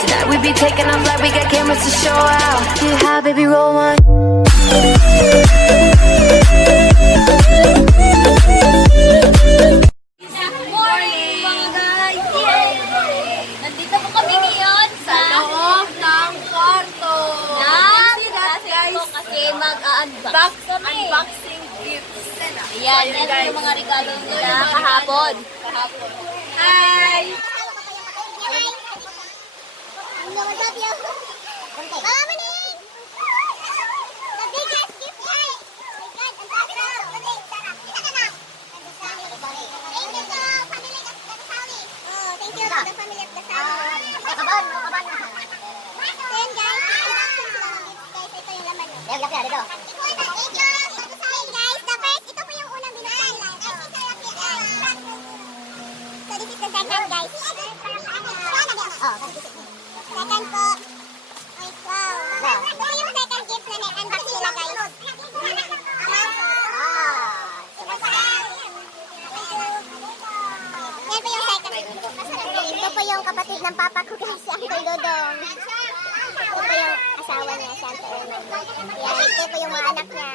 Tonight we be taking off like we got cameras to show out. Get high, baby, roll one. Morning, mga guys! Yay! Nandito po kami ngayon sa loob ng kwarto. Guys, kasi mag-unbox kami. Unboxing gifts. Ayan, yan yung mga regalo nila kahapon. Hi! Ito po yung kapatid ng papa ko guys, si Uncle Dodong. Ito po yung asawa niya, si Auntie Erman. Yan, ito po yung mga anak niya.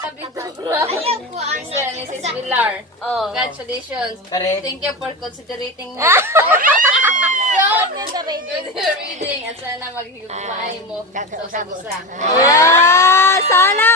Mr. and Mrs. Villar. Congratulations. Correct. Thank you for considering me. Good reading. At sana maghihigumay mo sa usagusa. Sana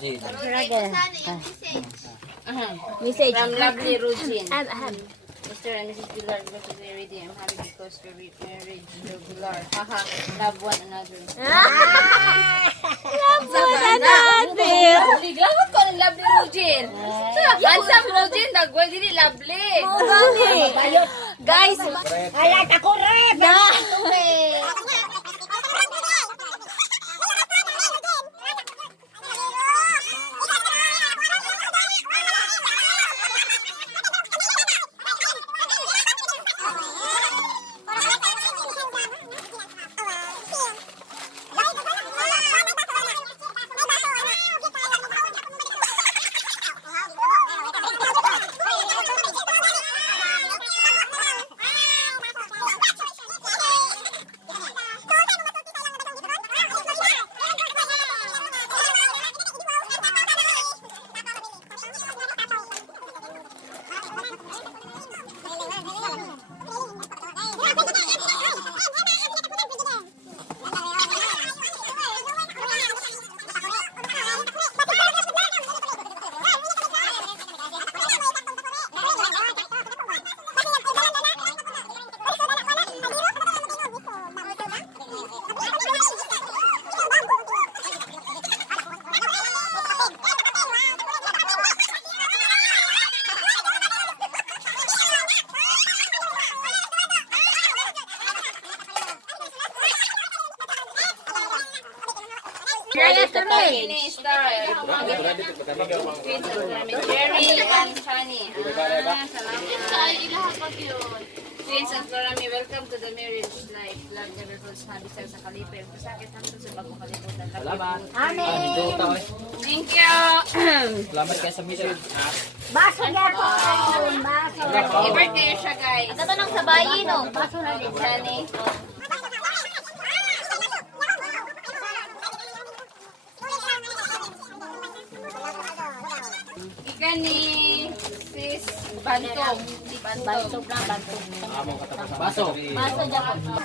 Rodjin. message. From lovely Rugin. Mr. and Mrs. Villar, very ready. I'm happy because we're married to Villar. Haha, love one another. Liglawan ko ng lovely Rugin. Handsome Rugin, dagwal dili lovely. Guys, Jerry and Shani. Salamat. Twins and Florami, welcome to the marriage life. Love never falls habisag sa kalipay. Pasakit hangtod sa bagong kalibutan. Salamat. Amen. Thank you. Salamat kayo sa mission. Baso niya po. Baso. I-birthday siya, guys. Ito nang sabayin, no? Baso na din. Shani. Ika ni Sis Bantog. Si Bantog. Baso. Baso dyan po.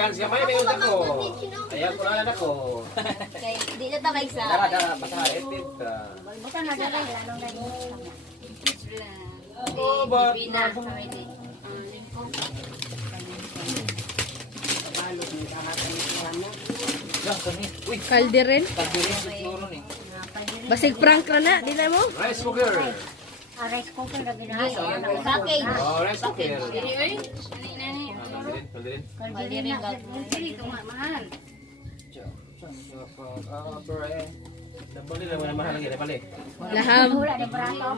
Gikan siya may mayroon ako. Ayaw ko na ako. Kay, di na tamay sa. Dara basta etid ka. Bukan na dala, ano na yun. Oh, ba? Uy, Kalderin. kaldirin siguro ni. Basig prank ra na, di na mo? Rice cooker. Rice cooker na ginagawa. Bakit? Oh, rice cooker. Kaldirin. Kaldirin. Kaldirin ka. Dapali lang wala mahal lagi, dapali. Laham. Wala na barato.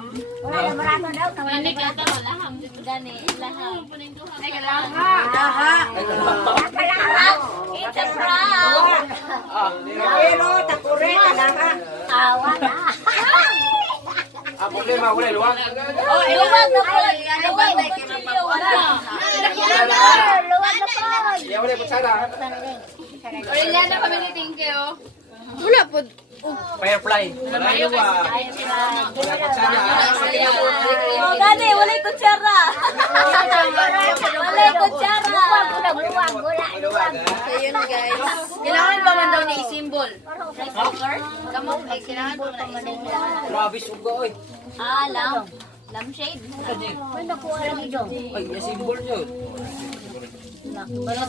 Wala na barato daw. Wala na barato. Laham. Gani. Laham. It's a prank. Awa na. Ah, problema wala luwag. Oh, luwag na po. Luwag na po. Luwag na po. Ya wala kutsara. Orellana kami ni Thank you. Wala po. Firefly. Wala luwag. Wala kutsara. Oh, gani. Wala kutsara. Wala kutsara. Luwag. Luwag. Ayun guys. Kailangan ba man daw ni isimbol? Rice cooker? Kamo, kailangan ba man na isimbol? Grabe suga oy. Ah, lamp. Lampshade. Ano ko alam ito? Ay, yung symbol niyo.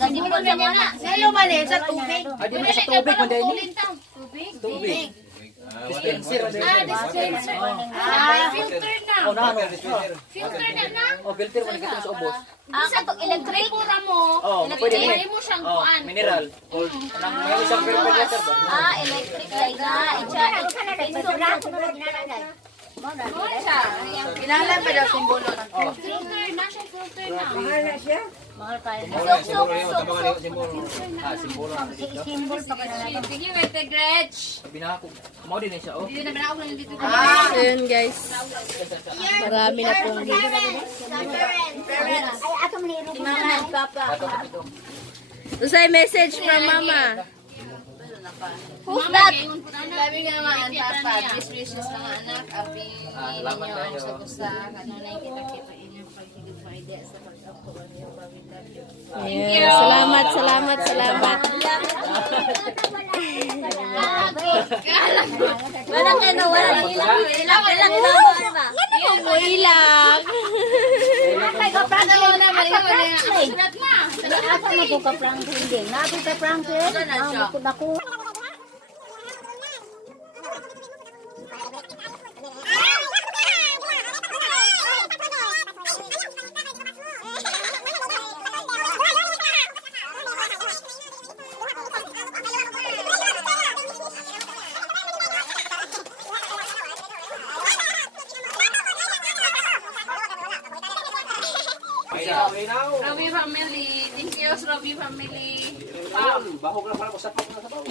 Simbol na niya na. Salo man eh, sa tubig. Ay, di mo sa tubig man din. Tubig. Ah, Dispenser. Dispenser. Filter na. Oh, na ano? Filter na. Oh, filter man kita sa ubos. Sa to electric. Pura mo. Oh, pwede mo. Mo siyang Oh, kuan. mineral. Oh, nang may isang filter ba? Ah, electric like na. Kailangan ba daw simbolo ng filter na siya, filter na. Mahal kayo. Wala siguro yun, tabangan yun siguro. Ah, simbolo na dito. Simbol pa ka na. Sige, wait, Gretch. Sabi na ako. Mau din siya oh. Hindi na ba ako nandito? So yun guys. Marami na pong gift. Ay, ato manirin ko na. Papa. So say message from mama. Who's that? Sabi nga mga papa, best wishes mga anak, happy salamat ninyo kayo. sa gusta. Ano na yung kita-kita inyong pagsigid mo idea sa pag-upload niyo. We love you. Yeah. Salamat. Wala ka no, wala lang ilang na. Mo ilang. Ay, ka-prank Ano na, mali ka wala yung Ay, sulat na. ako na ko ka-prank din. Nabi ka-prank din. Naku. Robbie family. Thank you, Robbie family. Bahog lang pala ko sa papo.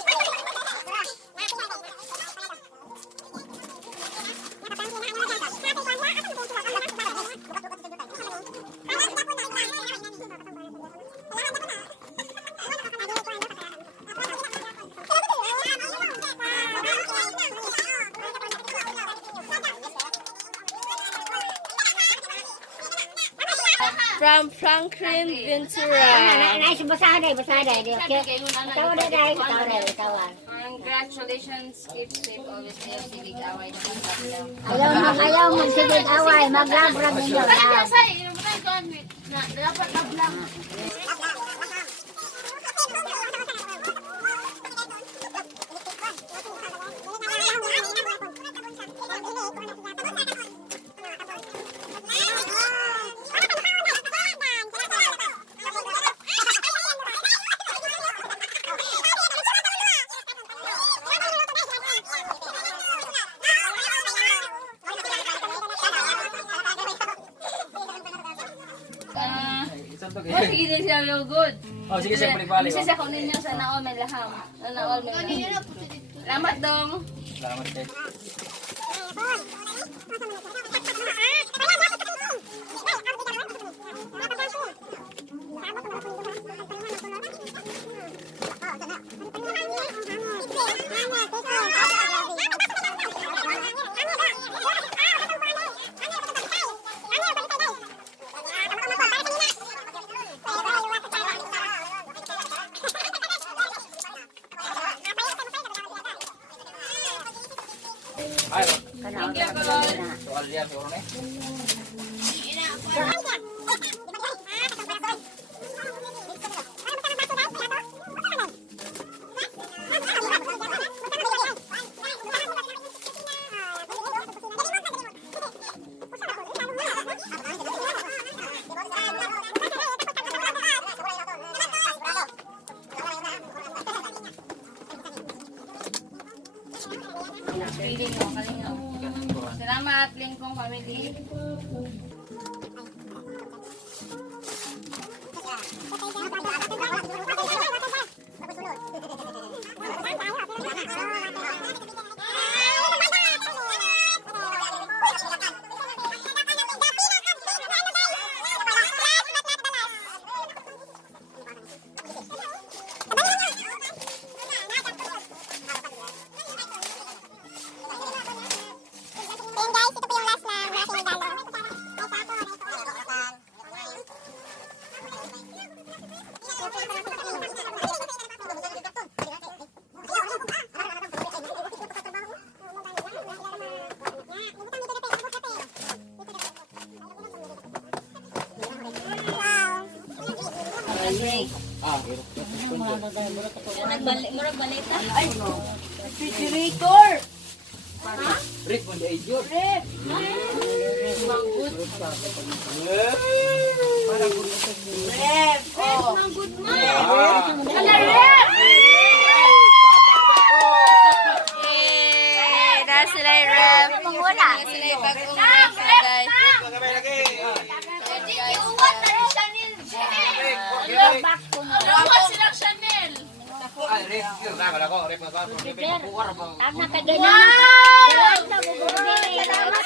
From Franklin Ventura. Ay, basaday. Tawa. Congratulations, keep safe always kayo, silig away na lang. Ayaw magsigit away. Mag-love ninyo. Dapat ablang. Sige din siya real good. Oh, sige siya balik-balik. Kasi sa kunin niyo sa naol may laham. Naol may laham. Salamat dong. Salamat kay. Kana na. Soal dia siguro na. Salamat, Lingkong family. Ayan guys, ito po yung last na mga sinigalo. Ah, hirap. Murag balita. Refrigerator. Rick mo di ayun. Na sila yung ref. Na sila yung bagong ref na guys. Ay, Rick. Nakakala ko. Rick, magpapakukar mo. Ang nakaganan. Wow! Salamat,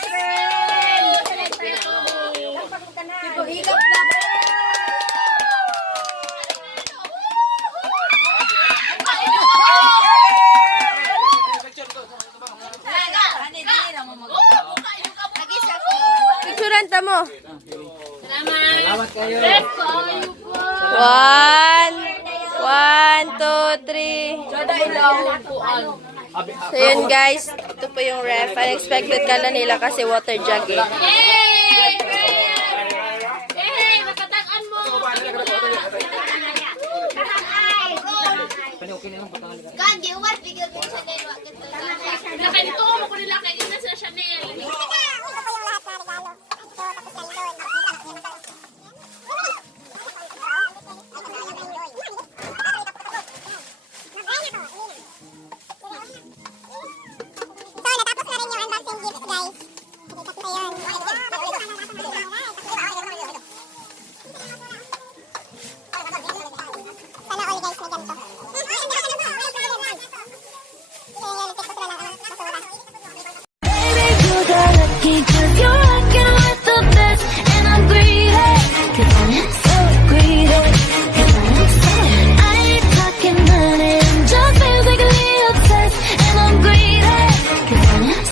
Picturean ta mo. Salamat kayo. 1, 2, 3. So yun guys, ito po yung ref. Unexpected ka na nila kasi water jug eh. Nakatakan mo! Okay na lang patangal ka. Kanji, what? Bigyan mo siya din. Nakanito mo ko nila kayo na sa Chanel. Ito po yung lahat na regalo. Ito, tapos nandun. So, natapos na rin yung unboxing gifts, guys. Ito yun. Sana all guys na ganito. Baby, you're the lucky girl.